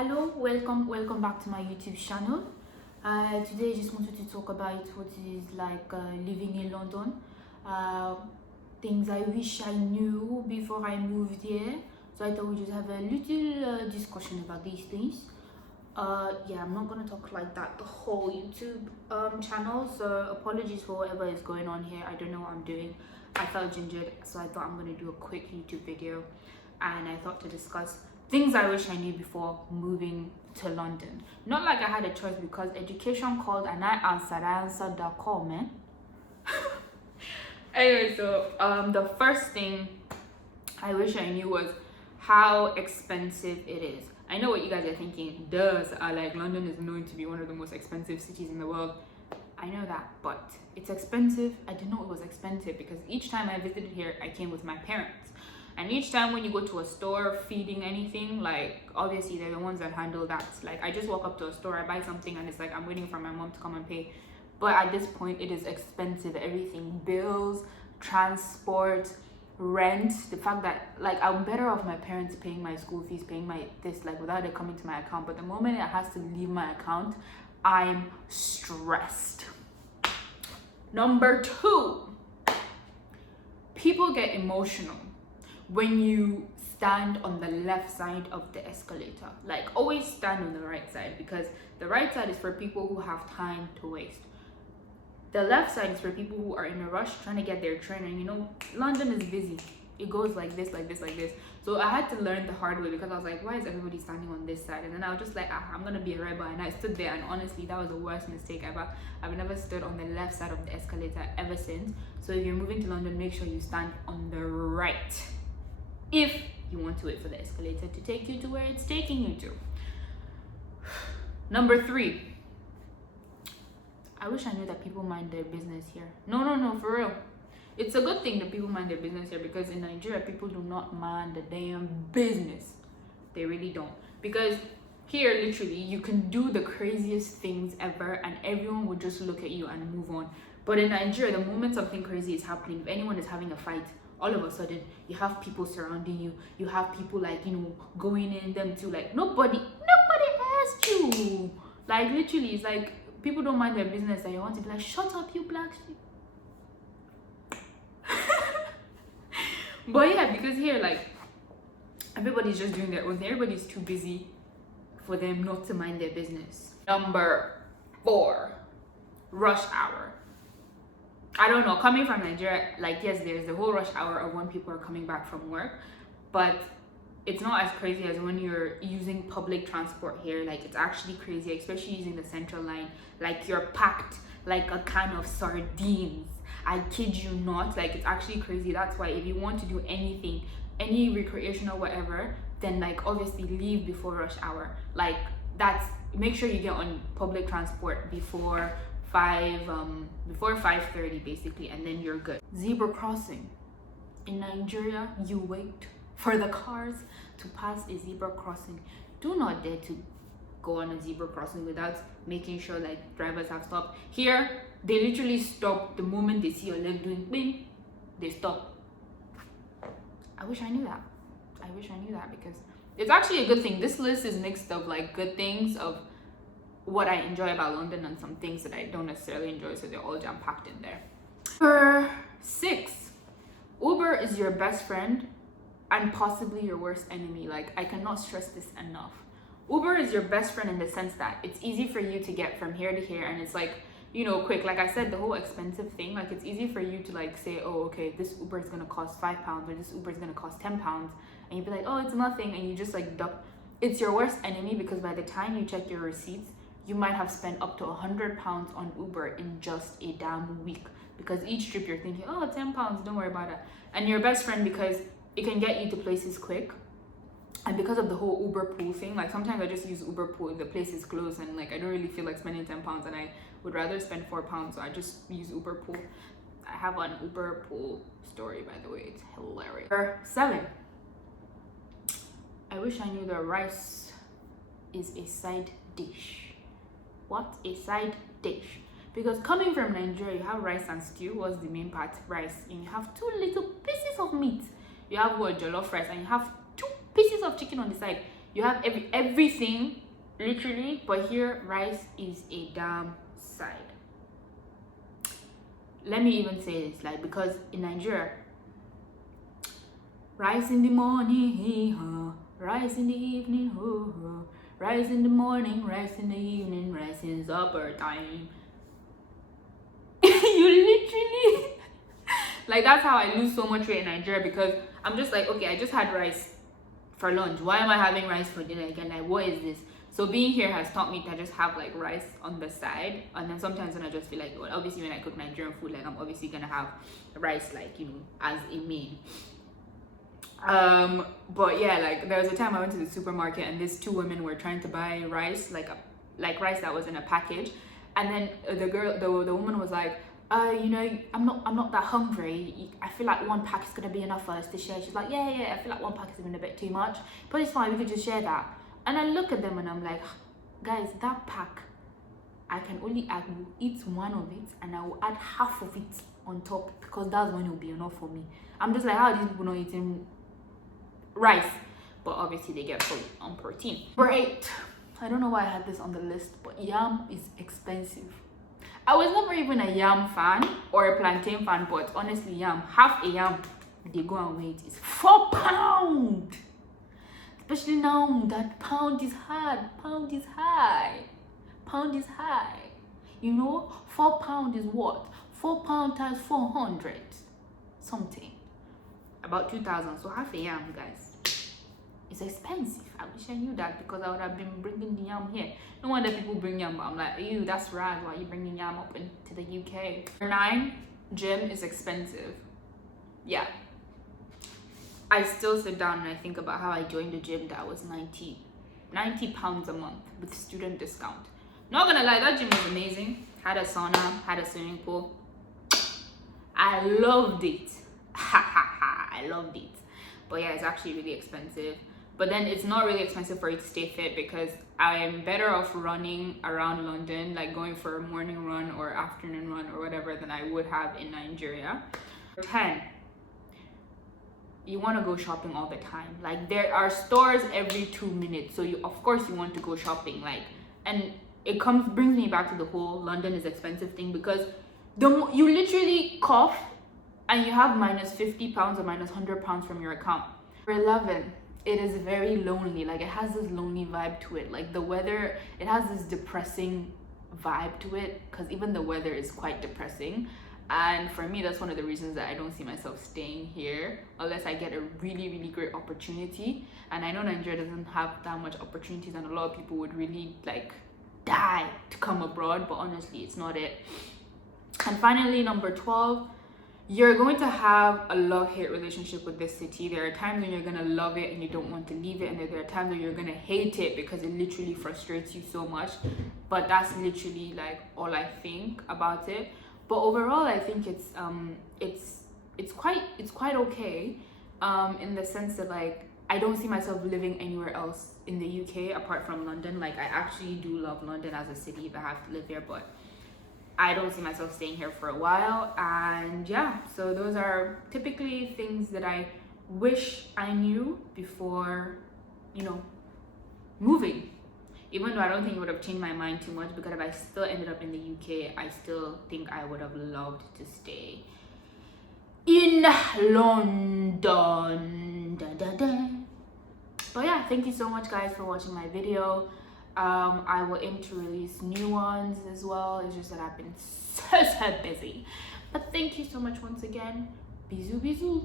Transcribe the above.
Hello, welcome back to my YouTube channel. Today I just wanted to talk about what it is like living in London. Things I wish I knew before I moved here. So I thought we just have a little discussion about these things. Yeah, I'm not gonna talk like that the whole YouTube channel. So apologies for whatever is going on here. I don't know what I'm doing. I felt gingered, so I thought I'm gonna do a quick YouTube video, and I thought to discuss things I wish I knew before moving to London. Not like I had a choice, because education called and I answered the call, man. Anyway, so the first thing I wish I knew was how expensive it is. I know what you guys are thinking. Like London is known to be one of the most expensive cities in the world. I know that, but it's expensive. I didn't know it was expensive because each time I visited here, I came with my parents. And each time when you go to a store feeding anything, like obviously they're the ones that handle that. Like I just walk up to a store, I buy something, and it's like I'm waiting for my mom to come and pay. But at this point, it is expensive. Everything, bills, transport, rent. The fact that like I'm better off my parents paying my school fees, paying my this, like without it coming to my account. But the moment it has to leave my account, I'm stressed. Number two, people get emotional when you stand on the left side of the escalator. Like always stand on the right side, because the right side is for people who have time to waste. The left side is for people who are in a rush trying to get their train, and you know London is busy. It goes like this, like this, like this. So I had to learn the hard way, because I was like, why is everybody standing on this side? And then I was just like, I'm gonna be a rebel, and I stood there, and honestly that was the worst mistake ever. I've never stood on the left side of the escalator ever since. So if you're moving to London, make sure you stand on the right if you want to wait for the escalator to take you to where it's taking you to. Number three, I wish I knew that people mind their business here. No, for real. It's a good thing that people mind their business here, because in Nigeria, people do not mind the damn business. They really don't. Because here, literally, you can do the craziest things ever and everyone will just look at you and move on. But in Nigeria, the moment something crazy is happening, if anyone is having a fight, all of a sudden, you have people surrounding you. You have people like, going in them too. Like, nobody asked you. Like, literally, it's like, people don't mind their business, and you want to be like, shut up, you black sheep. But yeah, because here, like, everybody's just doing their own thing. Everybody's too busy for them not to mind their business. Number four, rush hour. I don't know, coming from Nigeria, like, yes, there's the whole rush hour of when people are coming back from work, but it's not as crazy as when you're using public transport here. Like, it's actually crazy, especially using the central line. Like, you're packed like a can of sardines. I kid you not. Like, it's actually crazy. That's why if you want to do anything, any recreational whatever, then like obviously leave before rush hour. Like, make sure you get on public transport before 5:30 basically, and then you're good. Zebra crossing. In Nigeria, you wait for the cars to pass a zebra crossing. Do not dare to go on a zebra crossing without making sure that drivers have stopped. Here, they literally stop the moment they see your leg doing bing, they stop. I wish I knew that. Because it's actually a good thing. This list is mixed of like good things of what I enjoy about London and some things that I don't necessarily enjoy, so they're all jam-packed in there. Number 6, Uber is your best friend and possibly your worst enemy. Like, I cannot stress this enough. Uber is your best friend in the sense that it's easy for you to get from here to here, and it's like, quick. Like I said, the whole expensive thing, like it's easy for you to like say, oh, okay, this Uber is gonna cost £5 or this Uber is gonna cost £10, and you'd be like, oh, it's nothing, and you just like duck. It's your worst enemy, because by the time you check your receipts, you might have spent up to £100 on Uber in just a damn week, because each trip you're thinking, oh, £10, don't worry about it. And your best friend, because it can get you to places quick. And because of the whole Uber pool thing, like sometimes I just use Uber pool if the place is closed and like I don't really feel like spending £10 and I would rather spend £4, so I just use Uber pool. I have an Uber pool story, by the way, it's hilarious. Number 7, I wish I knew that rice is a side dish. What? A side dish. Because coming from Nigeria, you have rice and stew. What's the main part? Rice. And you have 2 little pieces of meat. You have what? Jollof rice, and you have 2 pieces of chicken on the side. You have everything literally, but here rice is a damn side. Let me even say this, like, because in Nigeria, rice in the morning, rice in the evening, rice in the morning, rice in the evening, rice in supper time. You literally like, that's how I lose so much weight in Nigeria, because I'm just like, okay, I just had rice for lunch, why am I having rice for dinner again? Like, what is this? So being here has taught me to just have like rice on the side, and then sometimes when I just feel like, well, obviously when I cook Nigerian food, like, I'm obviously gonna have rice, like, you know, as a main. But yeah, like, there was a time I went to the supermarket and these two women were trying to buy rice, like rice that was in a package, and then the woman was like, you know, I'm not that hungry. I feel like one pack is gonna be enough for us to share. She's like, yeah, I feel like one pack is even a bit too much, but it's fine, we could just share that. And I look at them and I'm like, guys, that pack, I will eat one of it and I will add half of it on top, because that's when it will be enough for me. I'm just like, how are these people not eating rice? But obviously they get full on protein. Number 8, I don't know why I had this on the list, but yam is expensive. I was never even a yam fan or a plantain fan, but honestly, yam, half a yam, they go and wait, is £4. Especially now that pound is hard, pound is high. You know, £4 is what? £4 times 400 something, about 2,000. So half a yam, guys, it's expensive. I wish I knew that, because I would have been bringing the yam here. No wonder people bring yam, but I'm like, ew, that's rad. Why are you bringing yam up into the UK? Number 9, gym is expensive. Yeah, I still sit down and I think about how I joined a gym that was £90 a month with student discount. Not gonna lie, that gym was amazing. Had a sauna, had a swimming pool. I loved it. I loved it. But yeah, it's actually really expensive. But then it's not really expensive for you to stay fit, because I am better off running around London, like going for a morning run or afternoon run or whatever, than I would have in Nigeria. 10, you want to go shopping all the time. Like, there are stores every 2 minutes, so of course you want to go shopping. Like, and it brings me back to the whole London is expensive thing, because you literally cough and you have minus £50 or minus £100 from your account. Number 11, it is very lonely. Like, it has this lonely vibe to it. Like, the weather, it has this depressing vibe to it, because even the weather is quite depressing. And for me, that's one of the reasons that I don't see myself staying here unless I get a really, really great opportunity. And I know Nigeria doesn't have that much opportunities, and a lot of people would really like die to come abroad, but honestly, it's not it. And finally, number 12, you're going to have a love-hate relationship with this city. There are times when you're gonna love it and you don't want to leave it, and there are times when you're gonna hate it because it literally frustrates you so much. But that's literally like all I think about it. But overall, I think it's quite okay, in the sense that, like, I don't see myself living anywhere else in the UK apart from London. Like, I actually do love London as a city if I have to live here, but I don't see myself staying here for a while. And yeah, so those are typically things that I wish I knew before, you know, moving. Even though I don't think it would have changed my mind too much, because if I still ended up in the UK, I still think I would have loved to stay in London. But yeah, thank you so much, guys, for watching my video. I will aim to release new ones as well. It's just that I've been so busy. But thank you so much once again. Bisous, bisous.